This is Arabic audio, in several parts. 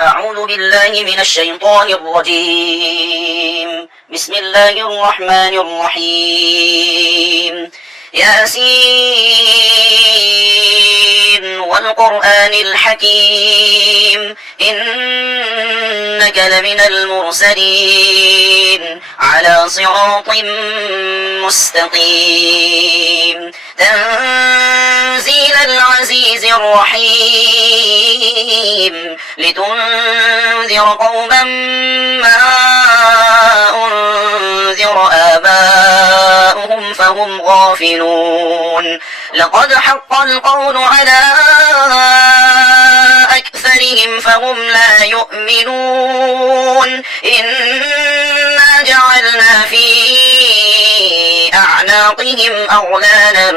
أعوذ بالله من الشيطان الرجيم. بسم الله الرحمن الرحيم. ياسين والقرآن الحكيم إنك لمن المرسلين على صراط مستقيم تنزيل العزيز الرحيم لتنذر قوما ما أنذر آباؤهم فهم غافلون لقد حق القول على أكثرهم فهم لا يؤمنون إنا جعلنا في أعناقهم أغلالا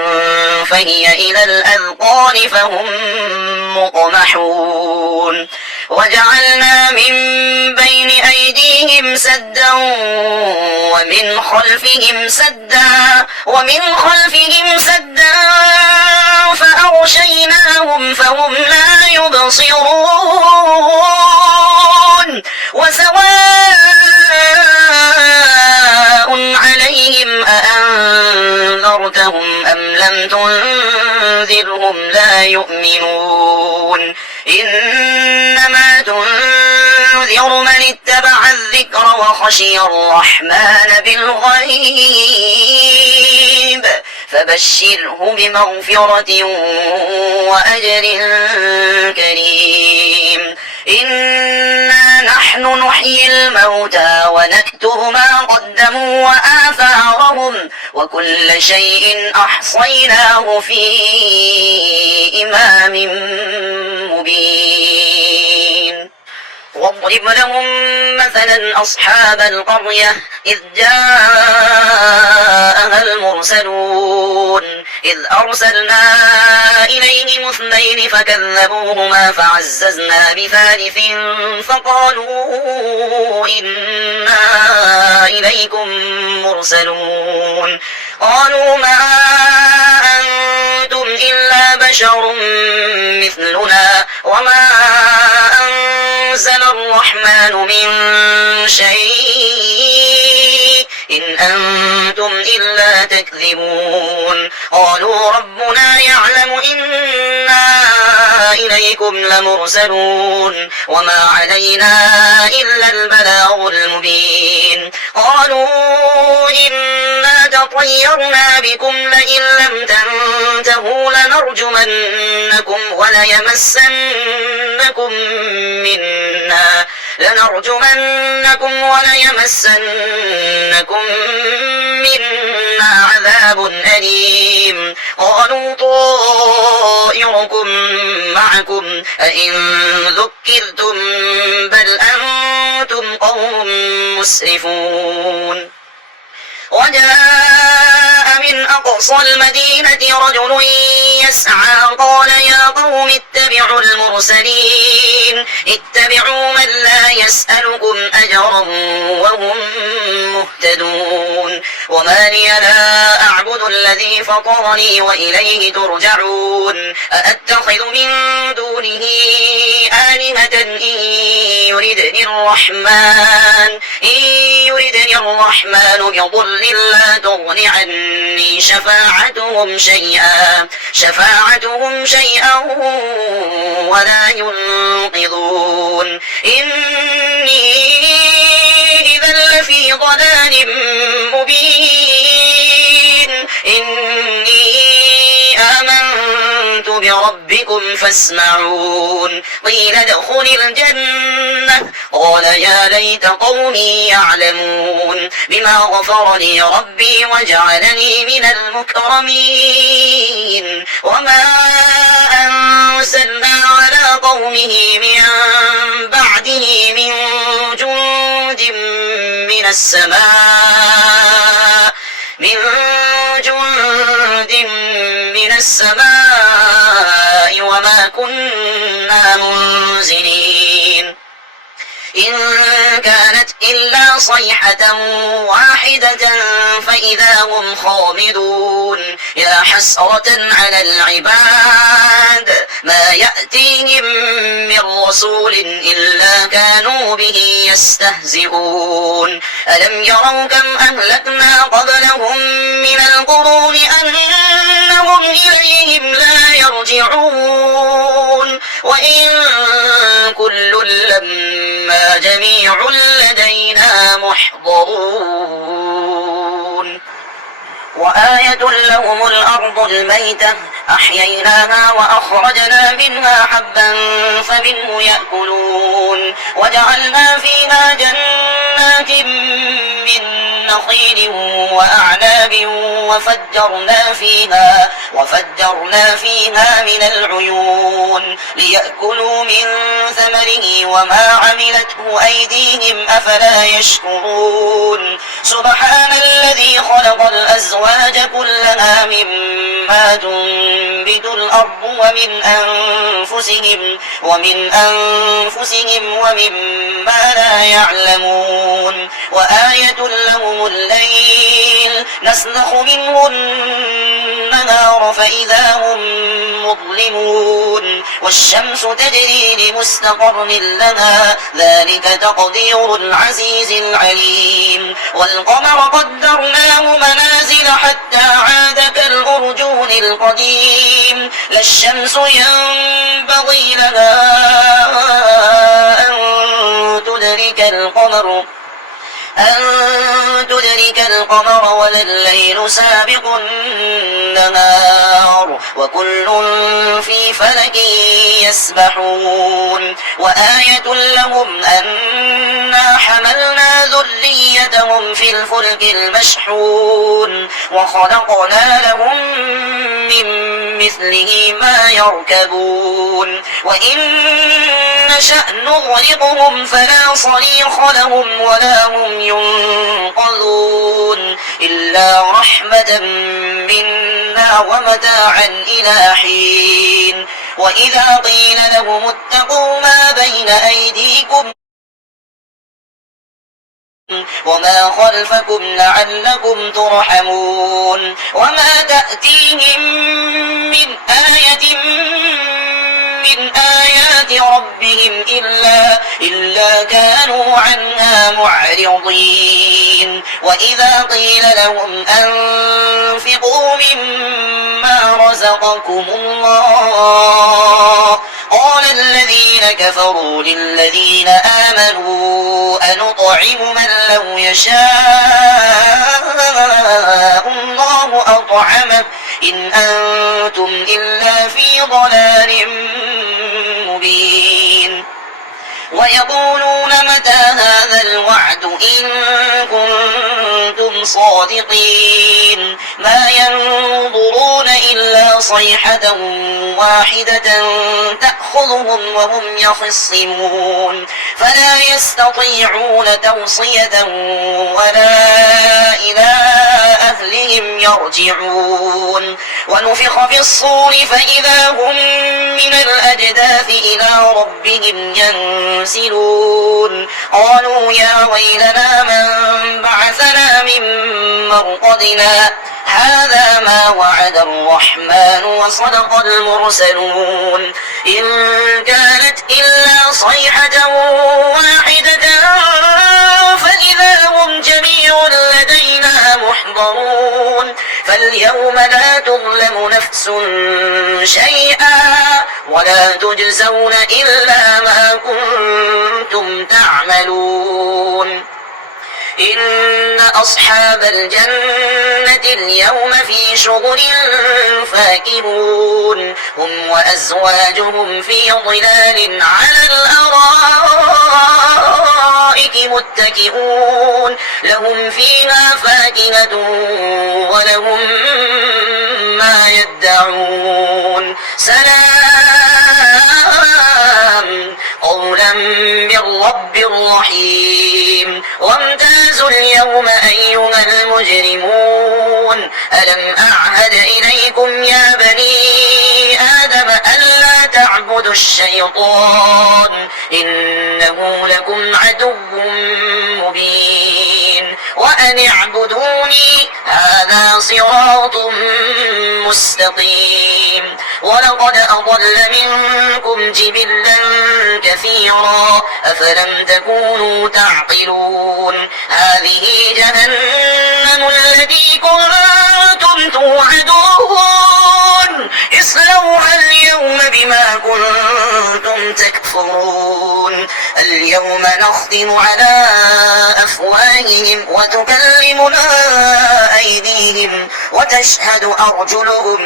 فهي إلى الأذقان فهم مقمحون وجعلنا من بين أيديهم سدا ومن خلفهم سدا فأغشيناهم فهم لا يبصرون وسواء عليهم أأنذرتهم أم لم تنذرهم لا يؤمنون إنما تنذر من اتبع الذكر وخشي الرحمن بالغيب فبشره بمغفرة وأجر كريم إنا نحن نحيي الموتى ونكتب ما قدموا وآثارهم وكل شيء أحصيناه في إمام مبين واضرب لهم مثلا أصحاب القرية إذ جاءها المرسلون إذ أرسلنا إليهم اثنين فكذبوهما فعززنا بثالث فقالوا إنا إليكم مرسلون قالوا ما أنتم إلا بشر مثلنا وما أنزل الرحمن من شيء إن أنتم إلا تكذبون قالوا ربنا يعلم إنا إليكم لمرسلون وما علينا إلا البلاغ المبين قالوا إنا تطيرنا بكم لئن لم تنتهوا لنرجمنكم وليمسنكم منا عذاب أليم قالوا طائركم معكم أئن ذكرتم بل أنتم قوم مسرفون وجاء من أقصى المدينة رجل يسعى قال يا قوم اتبعوا المرسلين اتبعوا من لا يسألكم أجرا وهم مهتدون وما لي لا أعبد الذي فطرني وإليه ترجعون أأتخذ من دونه آلهة إن يردني الرحمن بضر لا تغن عني شفاعتهم شيئا ولا ينقذون إني إذا لفي ضلال مبين إني آمنت بربكم فاسمعون قيل ادخل الجنة قال يا ليت قومي يعلمون بما غفر لي ربي وجعلني من المكرمين وما أنزلنا على قومه من بعده من جند من السماء وما كنا منزلين إن كانت إلا صيحة واحدة فإذا هم خامدون يا حسرة على العباد ما يأتيهم من رسول إلا كانوا به يستهزئون ألم يروا كم أهلكنا قبلهم من القرون أنهم إليهم لا يرجعون وإن كل لما جميع لدينا محضرون وآية لهم الأرض الميتة أحييناها وأخرجنا منها حبا فمنه يأكلون وجعلنا فيها جنات من نخيل وأعناب وفجرنا فيها من العيون ليأكلوا من ثمره وما عملته أيديهم أفلا يشكرون سبحان الذي خلق الأزواج كلها مما تنبت الأرض ومن أنفسهم ومما لا يعلمون وآية لهم الليل نسلخ منه النهار فإذا هم مظلمون والشمس تجري لمستقر لها ذلك تقدير العزيز العليم والقمر قدرناه منازل حتى عاد كالأرجون القديم لا الشمس ينبغي لها أن تدرك القمر ولا الليل سابق النهار وكل في فلك يسبحون وآية لهم أنا حملنا ذريتهم في الفلك المشحون وخلقنا لهم من مثله ما يركبون وإن نشأ نغرقهم فلا صريخ لهم ولا هم ينقذون إلا رحمة منا ومتاعا إلى حين وإذا قيل لهم اتقوا ما بين أيديكم وما خلفكم لعلكم ترحمون وما تأتيهم من آية من آيات ربهم إلا كانوا عنها معرضين وإذا قيل لهم أنفقوا مما رزقكم الله قال الذين كفروا للذين آمنوا أنطعم من لو يشاء الله أطعمه إن أنتم إلا في ضلال مبين ويقولون متى هذا الوعد إن كنتم صادقين ما ينظرون إلا صيحة واحدة تأخذهم وهم يخصمون فلا يستطيعون توصية ولا إلى أهلهم يرجعون ونفخ في الصور فإذا هم من الأجداث إلى ربهم ينسلون قالوا يا ويلنا من بعثنا من مرقدنا هذا ما وعد الرحمن وصدق المرسلون إن كانت إلا صيحة واحدة فإذا هم جميع لدينا محضرون فاليوم لا تظلم نفس شيئا ولا تجزون إلا ما كنتم تعملون إن أصحاب الجنة اليوم في شغل فاكهون هم وأزواجهم في ظلال على الأرائك متكئون لهم فيها فاكهة ولهم ما يدعون سلام قولا من رب رحيم وامتازوا اليوم أيها المجرمون ألم أعهد إليكم يا بني آدم ألا تعبدوا الشيطان إنه لكم عدو مبين وأن اعبدون هذا صراط مستقيم ولقد أضل منكم جبلا كثيرا أفلم تكونوا تعقلون هذه جهنم التي كنتم توعدون اصلوها اليوم بما كنتم تكفرون اليوم نختم على أفواههم وتكلمنا أيديهم وتشهد أرجلهم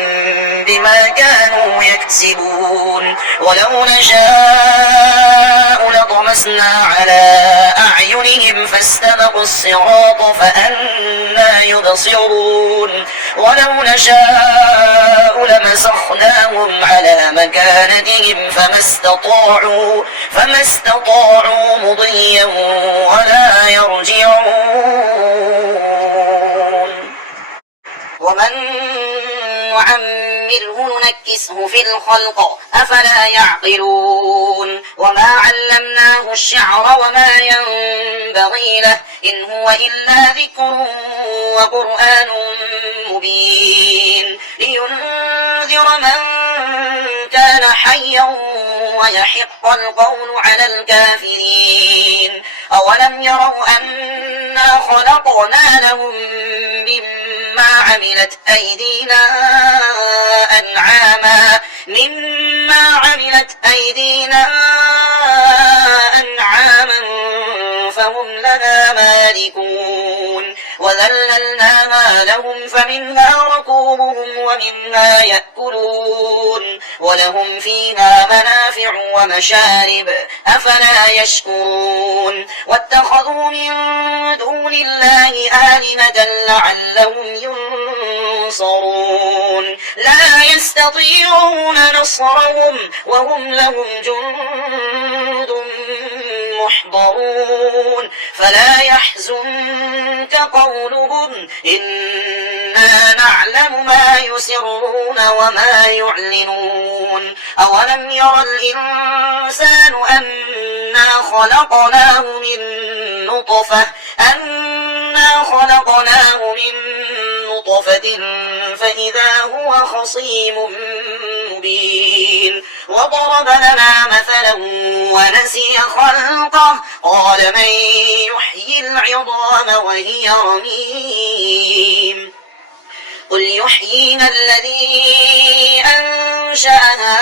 بما كانوا يكسبون ولو نشاء لطمسنا على أعينهم فاستبقوا الصراط فأنى يبصرون ولو نشاء لمسخناهم على مكانتهم فما استطاعوا مضيا ولا يرجعون ومن نعمره ننكسه في الخلق أفلا يعقلون وما علمناه الشعر وما ينبغي له إن هو إلا ذكر وقرآن مبين لينذر من كان حيا ويحق القول على الكافرين أولم يروا أنا خلقنا لهم مما عملت أيدينا أنعاما فهم لها مالكون وذللناها لهم فمنها ركوبهم ومنها يأكلون ولهم فيها منافع ومشارب أفلا يشكرون واتخذوا من دون الله آلهة لعلهم ينصرون لا يستطيعون نصرهم وهم لهم جند محضرون فلا يحزنك قولهم إنا نعلم ما يسرون وما يعلنون أولم ير الإنسان أنا خلقناه من نطفة فإذا هو خصيم مبين وضرب لنا مثلا ونسي خلقه قال من يحيي العظام وهي رميم قل يحييها الذي أنشأها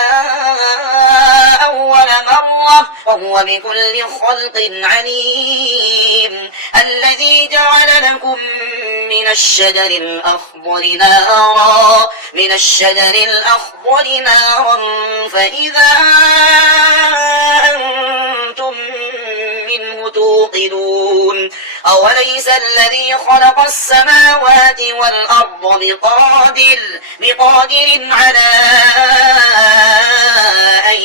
أول مرة وهو بكل خلق عليم الذي جعل لكم من الشجر الأخضر نارا فإذا أنتم منه توقدون أوليس الذي خلق السماوات والأرض بقادر على أن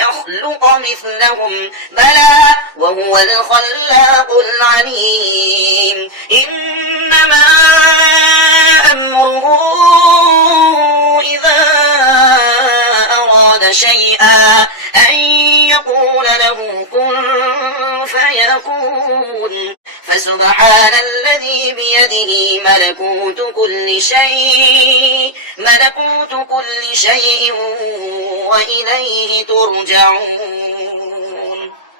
يخلق مثلهم بلى وهو الخلاق العليم إنما أمره إذا أراد شيئا أن يقول له كن فيكون فسبحان الذي بيده ملكوت كل شيء وإليه ترجعون